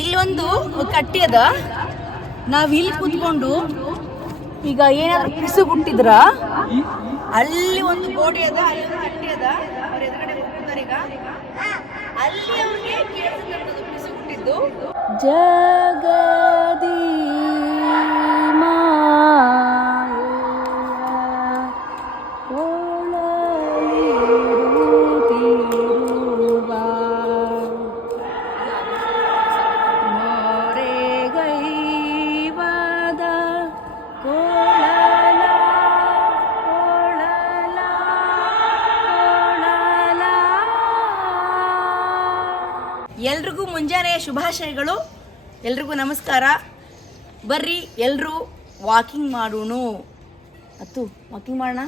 ಇಲ್ಲೊಂದು ಕಟ್ಟಿ ಅದ. ನಾವ್ ಇಲ್ಲಿ ಕೂತ್ಕೊಂಡು ಈಗ ಏನಾದ್ರು ಪಿಸು ಬಿಟ್ಟಿದ್ರ ಅಲ್ಲಿ ಒಂದು ಗೋಡೆ ಅದ, ಅಲ್ಲಿ ಒಂದು ಕಟ್ಟಿ ಅದ. ಅವ್ರ ಎದುರುಗಡೆ ಕೂತಾರೆ ಈಗ. ಅಲ್ಲಿ ಅವ್ರಿಗೆ ಕೇಳಿಸ್ತಕ್ಕಂಥದ್ದು ಪಿಸು ಬಿಟ್ಟಿದ್ದು. ಜಗದಿ ಎಲ್ರಿಗೂ ಮುಂಜಾನೆಯ ಶುಭಾಶಯಗಳು. ಎಲ್ರಿಗೂ ನಮಸ್ಕಾರ. ಬರ್ರಿ ಎಲ್ರು ವಾಕಿಂಗ್ ಮಾಡೋಣ. ಅತ್ತು ವಾಕಿಂಗ್ ಮಾಡೋಣ,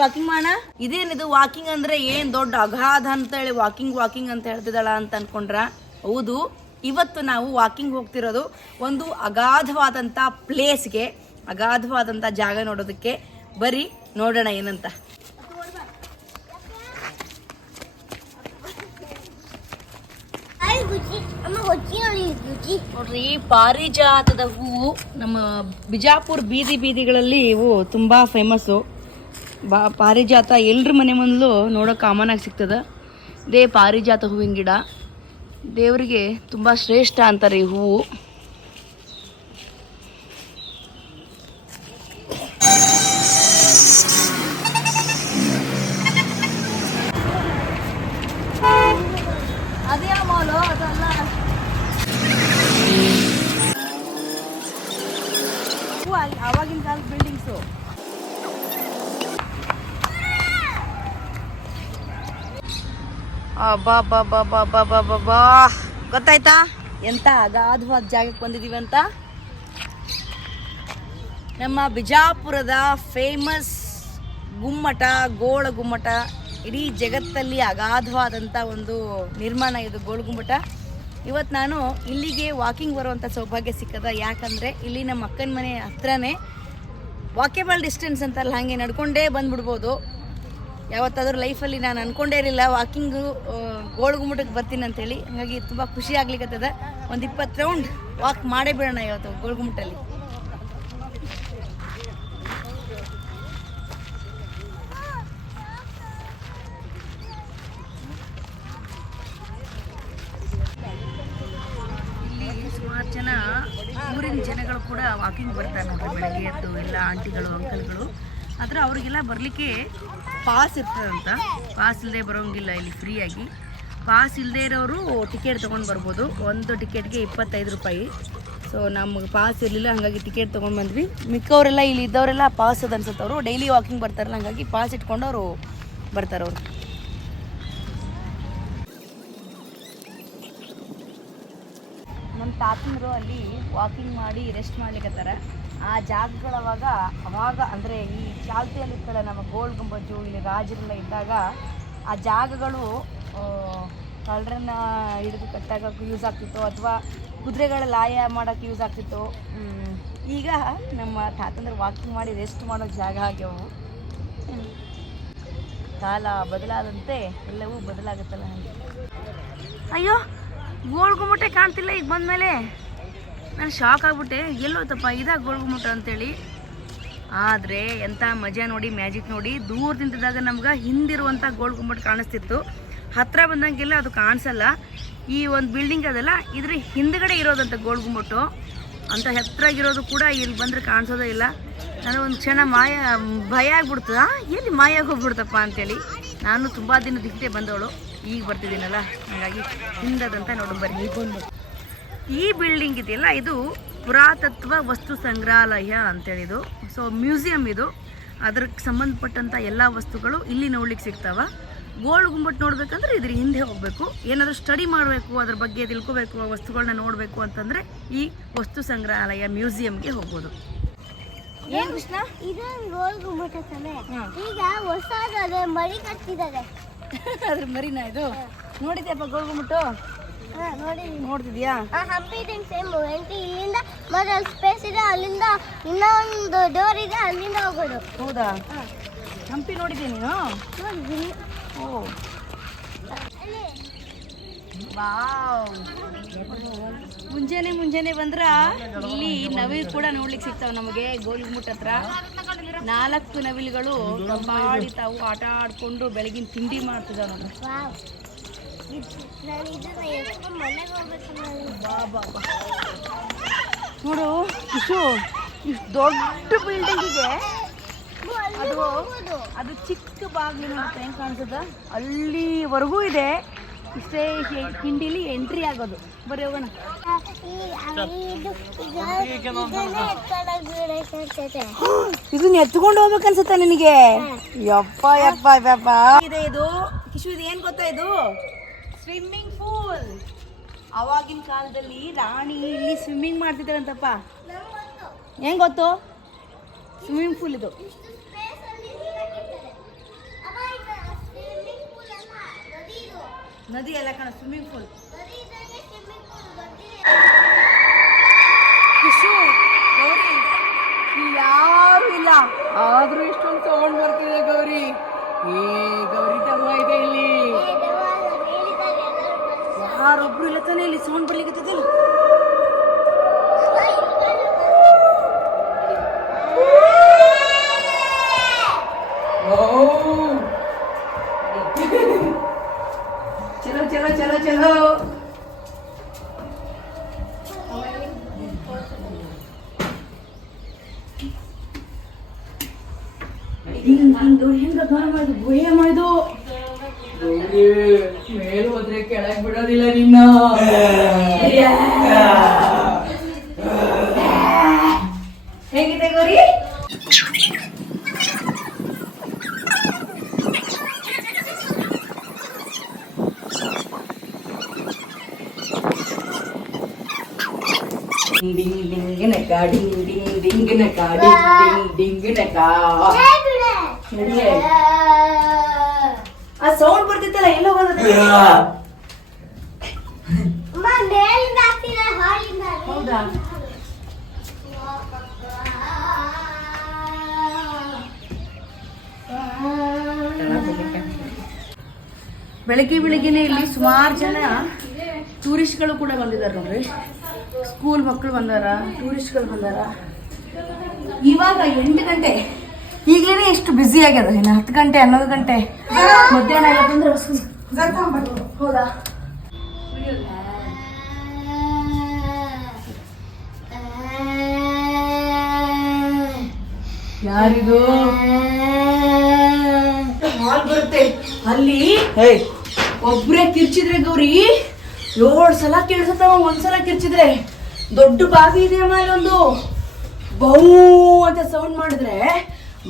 ವಾಕಿಂಗ್ ಮಾಡೋಣ. ಇದೇನಿದು ವಾಕಿಂಗ್ ಅಂದ್ರೆ ಏನ್ ದೊಡ್ಡ ಅಗಾಧ ಅಂತ ಹೇಳಿ ವಾಕಿಂಗ್ ಅಂತ ಹೇಳ್ತಿದ್ದಾಳ ಅಂತ ಅನ್ಕೊಂಡ್ರ? ಹೌದು, ಇವತ್ತು ನಾವು ವಾಕಿಂಗ್ ಹೋಗ್ತಿರೋದು ಒಂದು ಅಗಾಧವಾದಂಥ ಪ್ಲೇಸ್ಗೆ, ಅಗಾಧವಾದಂಥ ಜಾಗ ನೋಡೋದಕ್ಕೆ. ಬರ್ರಿ ನೋಡೋಣ ಏನಂತ. ನೋಡ್ರಿ, ಪಾರಿಜಾತದ ಹೂವು ನಮ್ಮ ಬಿಜಾಪುರ ಬೀದಿಗಳಲ್ಲಿ ಇವು ತುಂಬಾ ಫೇಮಸ್ಸು. ಪಾರಿಜಾತ ಎಲ್ರ ಮನೆ ಮುಂದಲು ನೋಡೋ ಕಾಮನ್ ಆಗಿ ಸಿಗ್ತದ. ಇದೇ ಪಾರಿಜಾತ ಹೂವಿನ ಗಿಡ. ದೇವರಿಗೆ ತುಂಬಾ ಶ್ರೇಷ್ಠ ಅಂತಾರೆ ಈ ಹೂವು. ಅದೇ ಮಾಲು ಅದಲ್ಲ, ಅವಾಗಿನ ಕಾಲದ ಬಿಲ್ಡಿಂಗ್ಸು. ಗೊತ್ತಾಯ್ತಾ ಎಂತ ಅಗಾಧವಾದ ಜಾಗಕ್ಕೆ ಬಂದಿದೀವಿ ಅಂತ? ನಮ್ಮ ಬಿಜಾಪುರದ ಫೇಮಸ್ ಗುಮ್ಮಟ, ಗೋಳ ಗುಮ್ಮಟ. ಇಡೀ ಜಗತ್ತಲ್ಲಿ ಅಗಾಧವಾದಂಥ ಒಂದು ನಿರ್ಮಾಣ ಇದು ಗೋಳ ಗುಮ್ಮಟ. ಇವತ್ತು ನಾನು ಇಲ್ಲಿಗೆ ವಾಕಿಂಗ್ ಬರುವಂಥ ಸೌಭಾಗ್ಯ ಸಿಕ್ಕದ. ಯಾಕಂದರೆ ಇಲ್ಲಿ ನಮ್ಮ ಅಕ್ಕನ ಮನೆ ಹತ್ರನೇ ವಾಕೇಬಲ್ ಡಿಸ್ಟೆನ್ಸ್ ಅಂತಲ್ಲ, ಹಾಗೆ ನಡ್ಕೊಂಡೇ ಬಂದ್ಬಿಡ್ಬೋದು. ಯಾವತ್ತಾದ್ರೂ ಲೈಫಲ್ಲಿ ನಾನು ಅನ್ಕೊಂಡೇ ಇರಲಿಲ್ಲ ವಾಕಿಂಗು ಗೋಳ ಗುಮ್ಮಟಕ್ಕೆ ಬರ್ತೀನಿ ಅಂತೇಳಿ. ಹಾಗಾಗಿ ತುಂಬ ಖುಷಿ ಆಗ್ಲಿಕ್ಕತ್ತದ. ಒಂದು 20 ರೌಂಡ್ ವಾಕ್ ಮಾಡೇ ಬಿಡೋಣ ಇವತ್ತು ಗೋಳ ಗುಮ್ಮಟಲ್ಲಿ. ಜನ ಊರಿನ ಜನಗಳು ಕೂಡ ವಾಕಿಂಗ್ ಬರ್ತಾರೆ ನೋಡ್ರಿ ಬೆಳಗ್ಗೆ ಎದ್ದು, ಎಲ್ಲ ಆಂಟಿಗಳು ಅಂಕಲ್ಗಳು. ಆದರೆ ಅವರಿಗೆಲ್ಲ ಬರಲಿಕ್ಕೆ ಪಾಸ್ ಇರ್ತದಂತ. ಪಾಸ್ ಇಲ್ಲದೆ ಬರೋಂಗಿಲ್ಲ ಇಲ್ಲಿ ಫ್ರೀಯಾಗಿ. ಪಾಸ್ ಇಲ್ಲದೆ ಇರೋರು ಟಿಕೆಟ್ ತೊಗೊಂಡು ಬರ್ಬೋದು. ಒಂದು ಟಿಕೆಟ್ಗೆ 25 ರೂಪಾಯಿ. ಸೊ ನಮಗೆ ಪಾಸ್ ಇರಲಿಲ್ಲ, ಹಾಗಾಗಿ ಟಿಕೆಟ್ ತೊಗೊಂಡು ಬಂದ್ವಿ. ಮಿಕ್ಕವರೆಲ್ಲ ಇಲ್ಲಿ ಇದ್ದವರೆಲ್ಲ ಪಾಸ್ ಅದು ಅನ್ಸುತ್ತೆ. ಅವರು ಡೈಲಿ ವಾಕಿಂಗ್ ಬರ್ತಾರಲ್ಲ, ಹಾಗಾಗಿ ಪಾಸ್ ಇಟ್ಕೊಂಡು ಅವರು ಬರ್ತಾರೆ. ಅವರು ನಮ್ಮ ತಾತಂದರು ಅಲ್ಲಿ ವಾಕಿಂಗ್ ಮಾಡಿ ರೆಸ್ಟ್ ಮಾಡ್ಲಿಕ್ಕತ್ತಾರ. ಆ ಜಾಗಗಳು ಅವಾಗ ಅಂದರೆ ಈ ಚಾಲ್ತಿಯಲ್ಲಿ ಇರ್ತಲ್ಲ ನಮ್ಮ ಗೋಳ ಗುಂಬಜು, ಇಲ್ಲಿ ರಾಜರೆಲ್ಲ ಇದ್ದಾಗ ಆ ಜಾಗಗಳು ಕಳ್ಳರನ್ನ ಹಿಡಿದು ಕಟ್ಟಾಗಕ್ಕೆ ಯೂಸ್ ಆಗ್ತಿತ್ತು, ಅಥವಾ ಕುದುರೆಗಳ ಲಾಯ ಮಾಡೋಕ್ಕೆ ಯೂಸ್ ಆಗ್ತಿತ್ತು. ಈಗ ನಮ್ಮ ತಾತಂದ್ರು ವಾಕಿಂಗ್ ಮಾಡಿ ರೆಸ್ಟ್ ಮಾಡೋ ಜಾಗ ಆಗ್ಯಾವು. ಕಾಲ ಬದಲಾದಂತೆ ಎಲ್ಲವೂ ಬದಲಾಗುತ್ತಲ್ಲ ಹಾಗೆ. ಅಯ್ಯೋ, ಗೋಳ ಗುಮ್ಮಟ ಕಾಣ್ತಿಲ್ಲ ಈಗ ಬಂದಮೇಲೆ. ನಾನು ಶಾಕ್ ಆಗ್ಬಿಟ್ಟೆ, ಎಲ್ಲೋತಪ್ಪ ಇದಾಗ ಗೋಳ ಗುಮ್ಮಟ ಅಂತೇಳಿ. ಆದರೆ ಎಂಥ ಮಜಾ ನೋಡಿ, ಮ್ಯಾಜಿಕ್ ನೋಡಿ. ದೂರದಿಂದಾಗ ನಮ್ಗೆ ಹಿಂದಿರುವಂಥ ಗೋಳ ಗುಮ್ಮಟ ಕಾಣಿಸ್ತಿತ್ತು. ಹತ್ತಿರ ಬಂದಂಗೆಲ್ಲ ಅದು ಕಾಣಿಸಲ್ಲ. ಈ ಒಂದು ಬಿಲ್ಡಿಂಗ್ ಅದಲ್ಲ, ಇದ್ರ ಹಿಂದ್ಗಡೆ ಇರೋದಂಥ ಗೋಳ ಗುಮ್ಮಟು ಅಂತ ಹತ್ತಿರಾಗಿರೋದು ಕೂಡ ಇಲ್ಲಿ ಬಂದರೆ ಕಾಣಿಸೋದೇ ಇಲ್ಲ. ನನಗೆ ಒಂದು ಕ್ಷಣ ಭಯ ಆಗ್ಬಿಡ್ತದ, ಎಲ್ಲಿ ಮಾಯಾಗಿ ಹೋಗ್ಬಿಡ್ತಪ್ಪ ಅಂತೇಳಿ. ನಾನು ತುಂಬ ದಿನದ ಹಿಂದೆ ಬಂದವಳು, ಈಗ ಬರ್ತಿದ್ದೀನಲ್ಲ, ಹಾಗಾಗಿ ಹಿಂದದಂತ ನೋಡು ಬರ್ರಿ. ಈ ಬಿಲ್ಡಿಂಗ್ ಇದೆಯಲ್ಲ, ಇದು ಪುರಾತತ್ವ ವಸ್ತು ಸಂಗ್ರಹಾಲಯ ಅಂತೇಳಿದು. ಸೊ ಮ್ಯೂಸಿಯಂ ಇದು. ಅದಕ್ಕೆ ಸಂಬಂಧಪಟ್ಟಂಥ ಎಲ್ಲ ವಸ್ತುಗಳು ಇಲ್ಲಿ ನೋಡ್ಲಿಕ್ಕೆ ಸಿಗ್ತಾವ. ಗೋಳ ಗುಮ್ಮಟ ನೋಡ್ಬೇಕಂದ್ರೆ ಇದ್ರ ಹಿಂದೆ ಹೋಗಬೇಕು. ಏನಾದರೂ ಸ್ಟಡಿ ಮಾಡಬೇಕು, ಅದ್ರ ಬಗ್ಗೆ ತಿಳ್ಕೊಬೇಕು, ಆ ವಸ್ತುಗಳನ್ನ ನೋಡಬೇಕು ಅಂತಂದರೆ ಈ ವಸ್ತು ಸಂಗ್ರಹಾಲಯ ಮ್ಯೂಸಿಯಂಗೆ ಹೋಗ್ಬೋದು. ಏನು ಕೃಷ್ಣ, ಇದು ಗೋಳ ಗುಮ್ಮಟ ತಾನೆ. ಈಗ ಹೊಸದಾದ್ರೆ ಮರಿ ಕಟ್ಟಿದ್ದಾರೆ. ಅದ್ರ ಮರಿನಾ ಇದು? ನೋಡಿದ್ಯಪ್ಪ ಗೋಳ ಗುಮ್ಮಟ? ನೋಡಿದ್ದೀನಿ. ನೋಡ್ತಿದ್ಯಾ? ಹಂಪಿ ಸೇಮ್ ಎಂಟ್ರಿ ಇಲ್ಲಿಂದ ಮತ್ತೆ ಅಲ್ಲಿ ಸ್ಪೇಸ್ ಇದೆ, ಅಲ್ಲಿಂದ ಇನ್ನೂ ಒಂದು ಡೋರ್ ಇದೆ, ಅಲ್ಲಿಂದ ಹೋಗೋದು. ಹೌದಾ? ಹಂಪಿ ನೋಡಿದ್ಯಾ ನೀನು? ನೋಡಿದ್ದೀನಿ. ಓ ವಾವ್, ಮುಂಜಾನೆ ಬಂದ್ರ ಇಲ್ಲಿ ನವಿಲು ಕೂಡ ನೋಡ್ಲಿಕ್ಕೆ ಸಿಗ್ತಾವ ನಮಗೆ. ಗೋಲ್ಗುಮ್ಮಟ್ ಹತ್ರ 4 ನವಿಲುಗಳು ತಂಪಾಡಿ ತಾವು ಆಟ ಆಡ್ಕೊಂಡು ಬೆಳಗಿನ ತಿಂಡಿ ಮಾಡ್ತಿದ್ದಾವ ನಮ್ಗೆ. ವಾವ್, ನಾನು ಇದನ್ನ ಎತ್ಕೊಂಡು ಮನೆಗೆ ಹೋಗ್ಬೇಕು. ಬಾ ಬಾ ಬಾ. ನೋಡು ಇಷ್ಟು ದೊಡ್ಡ ಬಿಲ್ಡಿಂಗಿಗೆ ಅದು ಚಿಕ್ಕ ಬಾಗಿಲು ನೋಡುತ್ತೆ, ಹೆಂಗೆ ಕಾಣಿಸುತ್ತ ಅಲ್ಲಿವರೆಗೂ ಇದೆ. ಇಷ್ಟೇ ಕಿಂಡಿಲಿ ಎಂಟ್ರಿ ಆಗೋದು. ಬರೀ ಹೋಗೋಣ. ಇದನ್ನ ಎತ್ಕೊಂಡು ಹೋಗ್ಬೇಕು ಅನ್ಸುತ್ತ ನಿನಗೆ? ಯಪ್ಪ ಯಪ್ಪ ಯಪ್ಪ. ಇದೆ ಇದು ಕಿಶು, ಇದು ಏನ್ ಗೊತ್ತಾ? ಇದು ಸ್ವಿಮ್ಮಿಂಗ್ ಪೂಲ್. ಅವಾಗಿನ ಕಾಲದಲ್ಲಿ ರಾಣಿ ಇಲ್ಲಿ ಸ್ವಿಮ್ಮಿಂಗ್ ಮಾಡ್ತಿದ್ದಾರಂತಪ್ಪ. ಹೆಂಗ್ ಗೊತ್ತು? ಸ್ವಿಮ್ಮಿಂಗ್ ಪೂಲ್ ಇದು. ನದಿ ಎಲ್ಲ ಕಣ, ಸ್ವಿಮ್ಮಿಂಗ್ ಪೂಲ್. ಕಿಶು, ಗೌರಿ, ಇಲ್ಲಿ ಯಾರು ಇಲ್ಲ, ಆದ್ರೂ ಇಷ್ಟೊಂದು ಸೌಂಡ್ ಬರ್ತಿದೆ ಗೌರಿ. ಗೌರಿ ತಮ್ಮ ಇದೆ ಇಲ್ಲಿ. ಯಾರೊಬ್ರು ಇಲ್ಲ ತಾನೆ ಇಲ್ಲಿ? ಸೌಂಡ್ ಬರ್ಲಿಕ್ಕೆ ಚಲೋ ಚಲೋ ಚಲೋ ಚಲೋ. ಹೆಂಗ ಮಾಡಿದು ಗುಹೆ ಮಾಡಿದು ಮೇಲೆ ಹೋದ್ರೆ ಕೆಳಗೆ ಬಿಡೋದಿಲ್ಲ ನಿನ್ನ. ಹೇಗಿದೆ ಗೌರಿ? ಡಿಂಗ್ ಡಿಂಗ್ ನಕ ಡಿಂಗ್ ಡಿಂಗ್ ಡಿಂಗ್ ನಕ ಡಿಂಗ್ ಡಿಂಗ್ ಡಿಂಗ್ ನಕ. ಆ ಸೌಂಡ್ ಬರ್ತಿತ್ತಲ್ಲ, ಎಲ್ಲ ಹೋಗೋದು? ಹೌದಾ? ಬೆಳಗ್ಗೆನೆ ಇಲ್ಲಿ ಸುಮಾರು ಜನ ಟೂರಿಸ್ಟ್ಗಳು ಕೂಡ ಬಂದಿದ್ದಾರೆ ನೋಡ್ರಿ. ಸ್ಕೂಲ್ ಮಕ್ಕಳು ಬಂದಾರ, ಟೂರಿಸ್ಟ್ಗಳು ಬಂದಾರ. ಇವಾಗ 8 ಗಂಟೆ, ಈಗಲೇ ಎಷ್ಟು ಬ್ಯುಸಿ ಆಗ್ಯದ. ಇನ್ನು 10 ಗಂಟೆ 11 ಗಂಟೆ ಮಧ್ಯಾಹ್ನ ಎಲ್ಲ ಬಂದ್ರೆ ಹೌದಾ? ಯಾರಿದು? ಹಾಲ್ ಬರುತ್ತೆ ಅಲ್ಲಿ. ಒಬ್ರೇ ಕಿರ್ಚಿದ್ರೆ ಗೌರಿ 7 ಸಲ ಕೇಳಿಸತ್ತವ. ಒಂದ್ಸಲ ಕಿರ್ಚಿದ್ರೆ ದೊಡ್ಡ ಬಾವಿ ಇದೆ ಆಮೇಲೆ ಒಂದು ಬೌ ಅಂತ ಸೌಂಡ್ ಮಾಡಿದ್ರೆ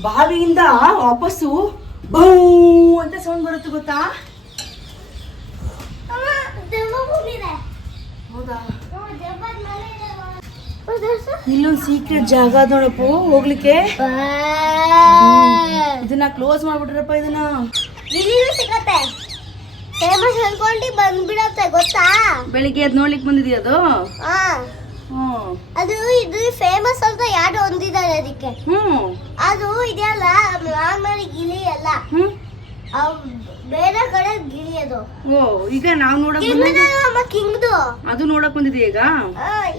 ಬಾವಿಯಿಂದ ವಾಪಸ್ಸು ಬೌ ಅಂತ ಸೌಂಡ್ ಬರುತ್ತೆ, ಗೊತ್ತಾ? ಹೌದಾ? ಇಲ್ಲೊಂದು ಸೀಕ್ರೆಟ್ ಜಾಗ ಅದ ನೋಡಪ್ಪ ಹೋಗ್ಲಿಕ್ಕೆ. ಇದನ್ನ ಕ್ಲೋಸ್ ಮಾಡ್ಬಿಟ್ರಪ್ಪ. ಇದನ್ನ ಇಲ್ಲಿ ಸಿಗತ್ತೆ, ಫೇಮಸ್ ಅನ್ಕೊಂಡು ಬಂದ್ಬಿಡತ್ತೆ, ಗೊತ್ತಾ? ಬೆಳಿಗ್ಗೆ ಅದ್ ನೋಡ್ಲಿಕ್ಕೆ ಬಂದಿದ್ಯಾ ಅದು? ಅದು ಇದು ಫೇಮಸ್ ಅಂತ ಯಾರು ಹೊಂದಿದ್ದಾರೆ ಅದಕ್ಕೆ. ಅದು ಇದೆಯಲ್ಲ ನಾರ್ಮಲ್ ಗಿಳಿ ಅಲ್ಲ, ಬೇರೆ ಕಡೆ ಗಿಳಿ ಅದು. ಈಗ ನಾವ್ ನೋಡಕ್ ಕಿಂಗ್ದು ಅದು ನೋಡಕ್ ಬಂದಿದ್ಯಾ ಈಗ?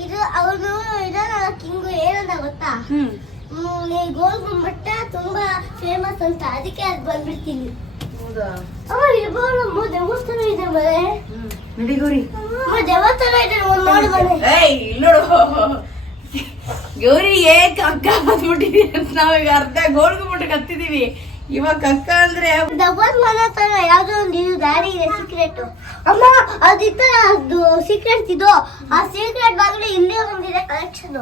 ಇದು ಅವನು ಇದನ್ನ ಕಿಂಗು ಏನಂತ ಗೊತ್ತಾ? ಗೋಲ್ ಗುಮ್ಮಟ ತುಂಬಾ ಫೇಮಸ್ ಅಂತ, ಅದಕ್ಕೆ ಅದು ಬಂದ್ಬಿಡ್ತೀನಿ. ದೇವಸ್ಥಾನ ಇದೆ ಮನೆ. ನಡಿ ಗೌರಿ, ದೇವಸ್ಥಾನ ಇದೆ ನೋಡಿ ಮನೆ. ನೋಡು ಗೌರಿ, ಕಕ್ಕ ಬಂದ್ಬಿಟ್ಟಿದೀವಿ ಅಂತ ನಾವೀಗ ಅರ್ಧ ಗೋಳ್ಗುಮ್ಮಟಕ್ಕೆ ಹತ್ತಿದೀವಿ. ಇವಾಗ ಕಕ್ಕ ಅಂದ್ರೆ ಡಬ್ಬಲ್ ಮನೆ ತರ ಯಾವ್ದೋ ಒಂದು ಇದು ಗಾಡಿ ಇದೆ, ಸೀಕ್ರೆಟ್. ಅಮ್ಮ ಅದಿತ್ತಲ್ಲ, ಅದು ಸೀಕ್ರೆಟ್ ಇದು. ಆ ಸೀಕ್ರೆಟ್ ಬಾಗಿಲು ಇಲ್ಲಿ ಒಂದಿದೆ ಕಲೆಕ್ಷನ್.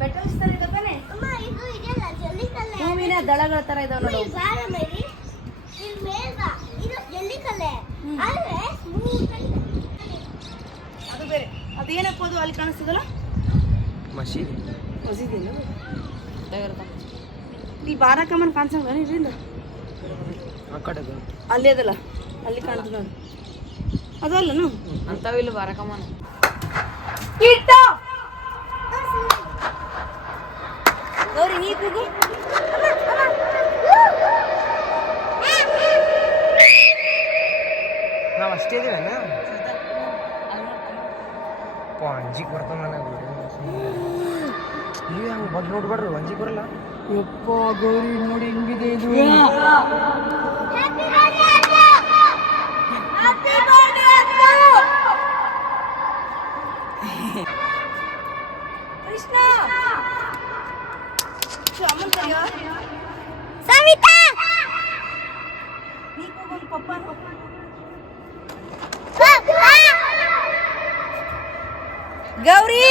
ಪೆಟ್ರೋಲ್ಸ್ ತರ ಇದೆ ತಾನೆ? ಅಮ್ಮ ಇದು ಇದೆಲ್ಲ ಜಲ್ಲಿಕಲ್ಲೆ, ಹೂವಿನ ದಳಗಳ ತರ ಇದಾವ ನೋಡಿ. ಇದು ಜಲ್ಲಿಕಲ್ಲೆ ಆದ್ರೆ ಸ್ಮೂತ್ ಆಗಿದೆ. ಅದು ಬೇರೆ. ಅದೇನಪ್ಪ ಅದು ಅಲ್ಲಿ ಕಾಣಿಸ್ತದಲ್ಲ? ಮಸೀದಿ. ಮಸೀದಿ ಇಲ್ಲ ಇಲ್ಲಿ ಬಾರಾಕಮ್ಮನ್ ಕಾಣಿಸಲ್ಲ ಇದರಿಂದ. ಅಲ್ಲಿ ಅದಲ್ಲ, ಅಲ್ಲಿ ಕಾಣ್ತದ ನೋಡಿ. ಅದಲ್ಲನು ಅಂಥವಿಲ್ಲ ಬರಕಮ್ಮನ ಗೌರಿ ನೀ ಕೂಗು. ನಾವು ಅಷ್ಟೇ ಇದೀವಣ್ಣ ಅಂಜಿಗೆ ಬರ್ತಾವ ನನಗೆ ನೀವು ಹಂಗೆ ಬಂದು ನೋಡ್ಬೇಡ್ರಿ ಅಂಜಿಗೆ ಬರಲ್ಲ ಯಪ್ಪ ಗೌರಿ ನೋಡಿ ಹೆಂಗಿದೆ ಇದು ಕೃಷ್ಣ ಸವಿತಾ ನೀ ಕೂಗು ಪಪ್ಪ ಗೌರಿ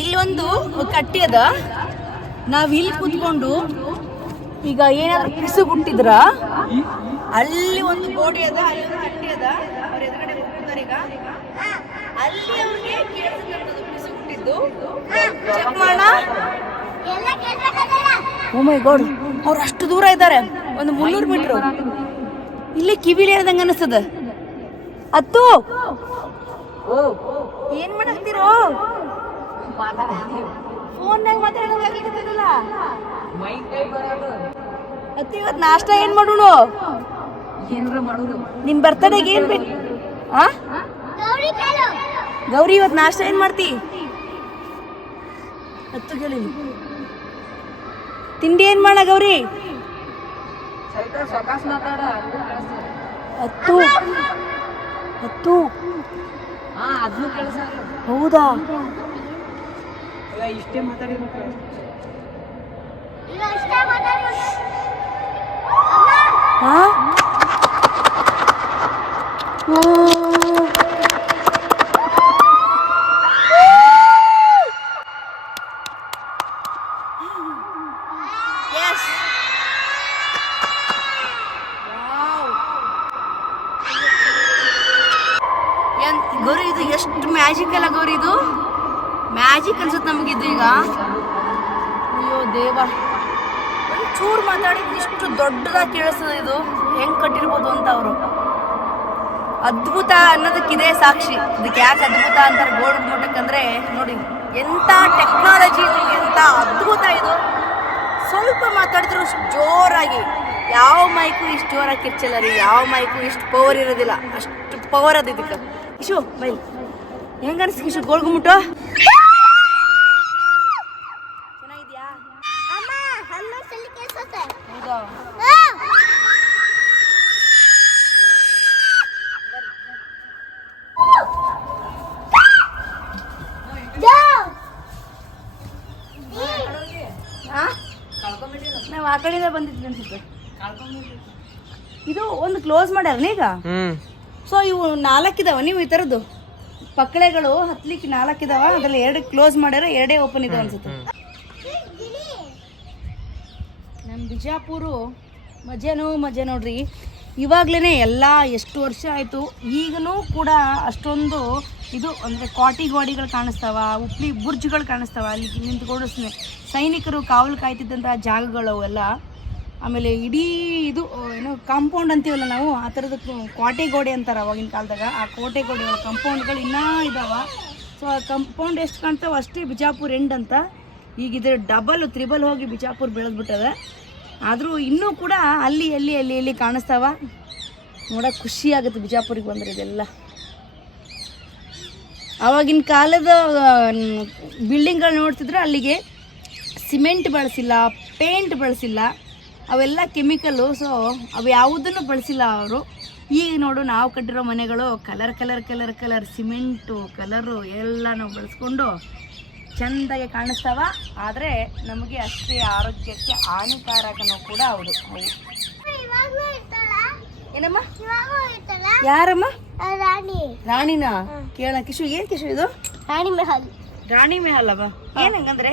ಇಲ್ಲೊಂದು ಕಟ್ಟಿ ಅದ. ನಾವ್ ಇಲ್ಲಿ ಕೂತ್ಕೊಂಡು ಈಗ ಏನಾದ್ರು ಪಿಸು ಗುಟ್ಟಿದ್ರ ಅಲ್ಲಿ ಒಂದು ಗೋಡಿ ಅದ, ಅಲ್ಲಿ ಒಂದು ಕಟ್ಟಿ ಅದ. ಅವ್ರ ಎದುರುಗಡೆ ಕೂತಾರೆ ಈಗ. ಅಲ್ಲಿ ಅವ್ರಿಗೆ ಕೇಳಿಸ್ತಕ್ಕಂಥದ್ದು ಪಿಸು ಗುಟ್ಟಿದ್ದು ಚೆಕ್ ಮಾಡೋಣ. ಓ ಮೈ ಗಾಡ್, ಅವ್ರು ಅಷ್ಟು ದೂರ ಇದ್ದಾರೆ, ಒಂದು 300 ಮೀಟರ್. ಇಲ್ಲಿ ಕಿವಿಲಿ ಹೇಳ್ದಂಗ ಅನಿಸ್ತದ. ಅತ್ತು ಏನ್ ಮಾಡಕ್ತಿರೋ? ಫೋನ್ನಾಗ ಮಾತಾಡೋದಾಗ್ಲಿಕ್ಕತ್ತದಲ್ಲ. ಅತ್ತು ಇವತ್ತು ನಾಷ್ಟ ಏನ್ ಮಾಡೋಣ? ನಿನ್ ಬರ್ತಡೆಗೆ ಏನ್ ಬೇಕು? ಗೌರಿ ಇವತ್ತು ನಾಷ್ಟ ಏನ್ ಮಾಡ್ತಿ? ಅತ್ತು ಕೇಳಿ ತಿಂಡಿ ಏನ್ ಮಾಡ ಗೌರಿ? ಹತ್ತು ಹತ್ತು ಹೌದಾ? ಇಷ್ಟೇ ಮಾತಾಡಿರ್ಬೇಕು. ಹಾ ಗೌರಿ ಇದು ಎಷ್ಟು ಮ್ಯಾಜಿಕ್ ಅಲ್ಲ ಗೌರಿ, ಇದು ಮ್ಯಾಜಿಕ್ ಅನ್ಸುತ್ತೆ ನಮಗಿದು ಈಗ. ಅಯ್ಯೋ ದೇವ, ಒಂಚೂರು ಮಾತಾಡಿದ್ ಇಷ್ಟು ದೊಡ್ಡದಾಗಿ ಕೇಳಿಸ್ತದೆ. ಇದು ಹೆಂಗ್ ಕಟ್ಟಿರ್ಬೋದು ಅಂತ ಅವರು. ಅದ್ಭುತ ಅನ್ನೋದಕ್ಕಿದೆ ಸಾಕ್ಷಿ. ಇದಕ್ಕೆ ಯಾಕೆ ಅದ್ಭುತ ಅಂತಾರೆ ಗೋಲ್ಡ್ ಗುಮ್ಮಟಕ್ಕಂದ್ರೆ ನೋಡಿ ಎಂತ ಟೆಕ್ನಾಲಜಿ ಇದು, ಎಂತ ಅದ್ಭುತ ಇದು. ಸ್ವಲ್ಪ ಮಾತಾಡಿದ್ರು ಜೋರಾಗಿ, ಯಾವ ಮೈಕು ಇಷ್ಟು ಜೋರಾಗಿ ಕಿರ್ಚಲ್ಲ ರೀ, ಯಾವ ಮೈಕು ಇಷ್ಟು ಪವರ್ ಇರೋದಿಲ್ಲ, ಅಷ್ಟು ಪವರ್ ಅದ ಇದಕ್ಕೆ. ಇಶು ಬೈ ಹೆಂಗ ಅನಿಸ್ತು ಇಶು ಗೋಲ್ಡ್ ಗುಮ್ಮಟ? ಚೆನ್ನಾಗಿದ್ಯಾ? ಹೌದಾ? ನಾವು ಆ ಕಡೆಯಿಂದ ಬಂದಿದ್ವಿ ಅನ್ಸುತ್ತೆ. ಇದು ಒಂದು ಕ್ಲೋಸ್ ಮಾಡ್ಯಾರ ಈಗ. ಸೊ ಇವು 4 ಇದಾವ. ನೀವು ಈ ಥರದ್ದು ಪಕ್ಕಳೆಗಳು ಹತ್ಲಿಕ್ಕೆ 4 ಇದಾವ. ಅದ್ರಲ್ಲಿ 2 ಕ್ಲೋಸ್ ಮಾಡ್ಯಾರ, 2 ಓಪನ್ ಇದಾವ ಅನ್ಸುತ್ತೆ. ನಮ್ಮ ಬಿಜಾಪುರ ಮಜಾ ನೋಡ್ರಿ. ಇವಾಗ್ಲೇ ಎಲ್ಲ ಎಷ್ಟು ವರ್ಷ ಆಯಿತು, ಈಗನೂ ಕೂಡ ಅಷ್ಟೊಂದು ಇದು ಅಂದರೆ ಕ್ವಾಟಿ ಗೋಡಿಗಳು ಕಾಣಿಸ್ತಾವ, ಉಪ್ಲಿ ಬುರ್ಜ್ಗಳು ಕಾಣಿಸ್ತಾವ. ಅಲ್ಲಿ ನಿಂತ್ಕೊಂಡು ಸೈನಿಕರು ಕಾವಲು ಕಾಯ್ತಿದ್ದಂಥ ಜಾಗಗಳು ಅವೆಲ್ಲ. ಆಮೇಲೆ ಇಡೀ ಇದು ಏನು ಕಾಂಪೌಂಡ್ ಅಂತೀವಲ್ಲ ನಾವು, ಆ ಥರದ್ದು ಕೋಟೆ ಗೋಡೆ ಅಂತಾರೆ ಅವಾಗಿನ ಕಾಲದಾಗ. ಆ ಕೋಟೆ ಗೋಡೆಗಳ ಕಂಪೌಂಡ್ಗಳು ಇನ್ನೂ ಇದ್ದಾವೆ. ಸೊ ಆ ಕಂಪೌಂಡ್ ಎಷ್ಟು ಕಾಣ್ತಾವೆ ಅಷ್ಟೇ ಬಿಜಾಪುರ ಎಂಡ್ ಅಂತ. ಈಗ ಇದ್ರ ಡಬಲ್ ತ್ರಿಬಲ್ ಹೋಗಿ ಬಿಜಾಪುರ ಬೆಳೆದ್ಬಿಟ್ಟದ. ಆದರೂ ಇನ್ನೂ ಕೂಡ ಅಲ್ಲಿ ಕಾಣಿಸ್ತಾವ. ನೋಡೋಕೆ ಖುಷಿ ಆಗುತ್ತೆ ಬಿಜಾಪುರಿಗೆ ಬಂದರೆ. ಇದೆಲ್ಲ ಆವಾಗಿನ ಕಾಲದ ಬಿಲ್ಡಿಂಗ್ಗಳು ನೋಡ್ತಿದ್ರೆ ಅಲ್ಲಿಗೆ ಸಿಮೆಂಟ್ ಬಳಸಿಲ್ಲ, ಪೇಂಟ್ ಬಳಸಿಲ್ಲ, ಅವೆಲ್ಲ ಕೆಮಿಕಲ್ಲು. ಸೊ ಅವು ಯಾವುದನ್ನು ಬಳಸಿಲ್ಲ ಅವರು. ಈಗ ನೋಡು ನಾವು ಕಟ್ಟಿರೋ ಮನೆಗಳು ಕಲರ್ ಸಿಮೆಂಟು ಕಲರು ಎಲ್ಲ ನಾವು ಬಳಸ್ಕೊಂಡು ಚೆಂದಾಗಿ ಕಾಣಿಸ್ತಾವ. ಆದರೆ ನಮಗೆ ಅಷ್ಟೇ ಆರೋಗ್ಯಕ್ಕೆ ಹಾನಿಕಾರಕನೂ ಕೂಡ ಹೌದು. ಏನಮ್ಮ? ಯಾರಮ್ಮ? ರಾಣಿನಾ? ಕೇಳ ಕಿಶು. ಏನ್ ಕಿಶು ಇದು? ರಾಣಿ ಮೆಹಲ್. ರಾಣಿ ಮೆಹಲ್ ಅವ? ಏನಂಗಂದ್ರೆ